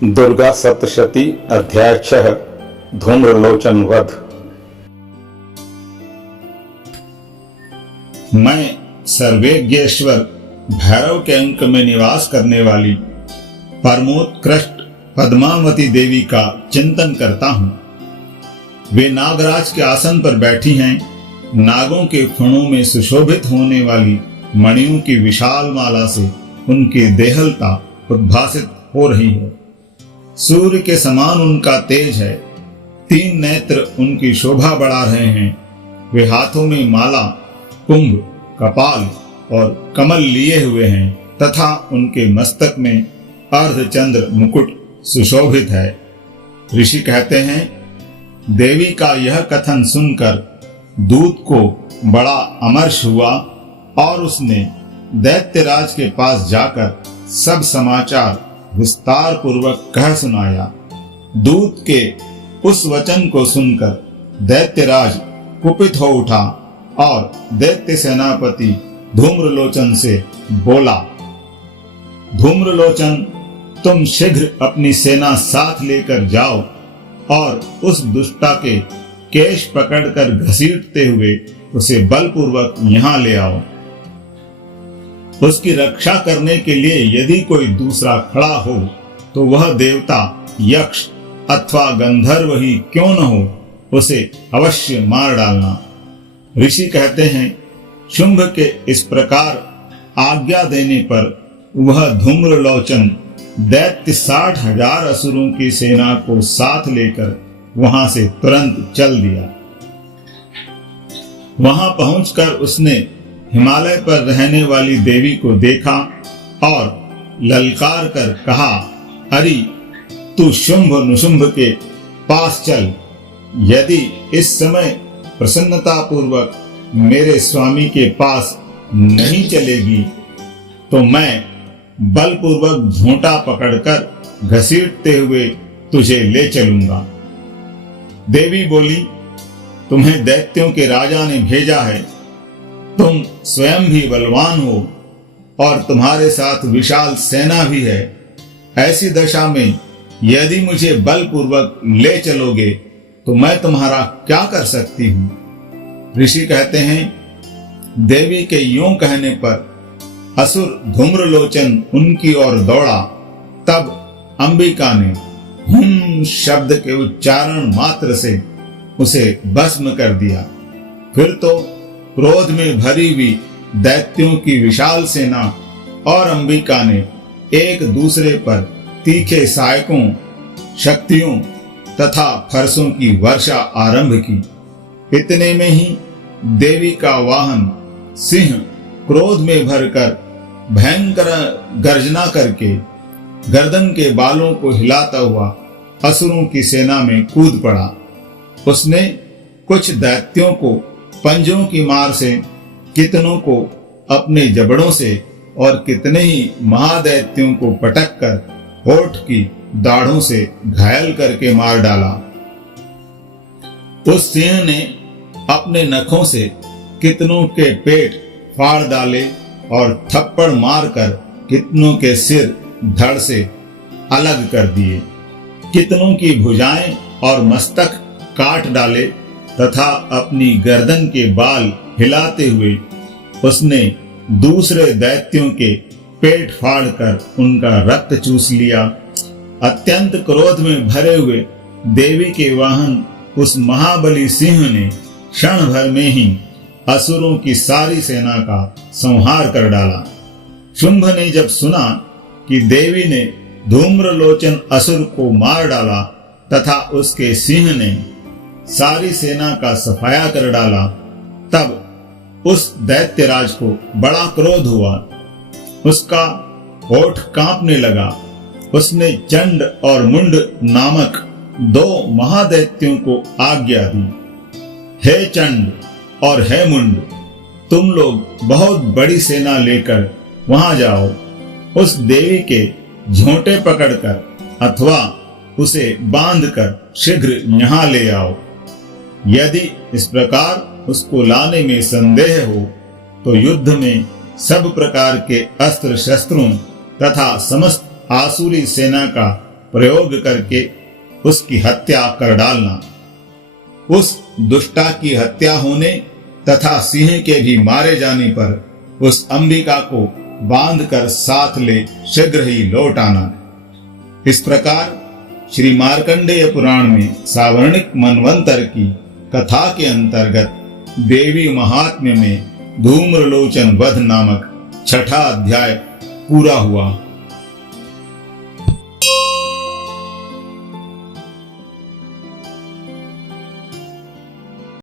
दुर्गा सप्तशती अध्याय 6 धूम्रलोचन वध। मैं सर्वेज्ञेश्वर भैरव के अंक में निवास करने वाली परमोत्कृष्ट पद्मावती देवी का चिंतन करता हूँ। वे नागराज के आसन पर बैठी हैं। नागों के फणों में सुशोभित होने वाली मणियों की विशाल माला से उनकी देहलता उद्भासित हो रही है। सूर्य के समान उनका तेज है। 3 नेत्र उनकी शोभा बढ़ा रहे हैं। वे हाथों में माला, कुंभ, कपाल और कमल लिए हुए हैं तथा उनके मस्तक में अर्धचंद्र मुकुट सुशोभित है। ऋषि कहते हैं, देवी का यह कथन सुनकर दूत को बड़ा अमर्ष हुआ और उसने दैत्यराज के पास जाकर सब समाचार विस्तार पूर्वक कह सुनाया। दूत के उस वचन को सुनकर दैत्यराज कुपित हो उठा और दैत्य सेनापति धूम्रलोचन से बोला, धूम्रलोचन, तुम शीघ्र अपनी सेना साथ लेकर जाओ और उस दुष्टा के केश पकड़कर घसीटते हुए उसे बलपूर्वक यहाँ ले आओ। उसकी रक्षा करने के लिए यदि कोई दूसरा खड़ा हो तो वह देवता, यक्ष अथवा गंधर्व ही क्यों न हो, उसे अवश्य मार डालना। ऋषि कहते हैं, शुंभ के इस प्रकार आज्ञा देने पर वह धूम्रलोचन दैत्य 60,000 असुरों की सेना को साथ लेकर वहां से तुरंत चल दिया। वहां पहुंचकर उसने हिमालय पर रहने वाली देवी को देखा और ललकार कर कहा, अरे तू शुंभ नुशुंभ के पास चल। यदि इस समय प्रसन्नता पूर्वक मेरे स्वामी के पास नहीं चलेगी तो मैं बलपूर्वक झोंटा पकड़कर घसीटते हुए तुझे ले चलूंगा। देवी बोली, तुम्हें दैत्यों के राजा ने भेजा है। तुम स्वयं भी बलवान हो और तुम्हारे साथ विशाल सेना भी है। ऐसी दशा में यदि मुझे बलपूर्वक ले चलोगे तो मैं तुम्हारा क्या कर सकती हूँ। ऋषि कहते हैं, देवी के यूं कहने पर असुर धूम्रलोचन उनकी ओर दौड़ा। तब अंबिका ने हुम शब्द के उच्चारण मात्र से उसे भस्म कर दिया। फिर तो क्रोध में भरी हुई दैत्यों की विशाल सेना और अंबिका ने एक दूसरे पर तीखे सहायकों, शक्तियों तथा फरसों की वर्षा आरंभ की। इतने में ही देवी का वाहन सिंह क्रोध में भरकर भयंकर गर्जना करके गर्दन के बालों को हिलाता हुआ असुरों की सेना में कूद पड़ा। उसने कुछ दैत्यों को पंजों की मार से, कितनों को अपने जबड़ों से और कितने ही महादैत्यों को पटक कर होठ की दाढ़ों से घायल करके मार डाला। उस सिंह ने अपने नखों से कितनों के पेट फाड़ डाले और थप्पड़ मारकर कितनों के सिर धड़ से अलग कर दिए। कितनों की भुजाएं और मस्तक काट डाले तथा अपनी गर्दन के बाल हिलाते हुए उसने दूसरे दैत्यों के पेट फाड़कर उनका रक्त चूस लिया। अत्यंत क्रोध में भरे हुए देवी के वाहन उस महाबली सिंह ने क्षण भर में ही असुरों की सारी सेना का संहार कर डाला। शुंभ ने जब सुना कि देवी ने धूम्रलोचन असुर को मार डाला तथा उसके सिंह ने सारी सेना का सफाया कर डाला, तब उस दैत्यराज को बड़ा क्रोध हुआ। उसका होठ कांपने लगा। उसने चंड और मुंड नामक 2 महादैत्यों को आज्ञा दी, हे चंड और हे मुंड, तुम लोग बहुत बड़ी सेना लेकर वहां जाओ। उस देवी के झोंटे पकड़कर अथवा उसे बांधकर शीघ्र यहाँ ले आओ। यदि इस प्रकार उसको लाने में संदेह हो तो युद्ध में सब प्रकार के अस्त्र शस्त्रों तथा समस्त आसुरी सेना का प्रयोग करके उसकी हत्या कर डालना। उस दुष्टा की हत्या होने तथा सिंह के भी मारे जाने पर उस अंबिका को बांधकर साथ ले शीघ्र ही लौट आना। इस प्रकार श्री मार्कंडेय पुराण में सावर्णिक मनवंतर की कथा के अंतर्गत देवी महात्म्य में धूम्रलोचन वध नामक छठा अध्याय पूरा हुआ।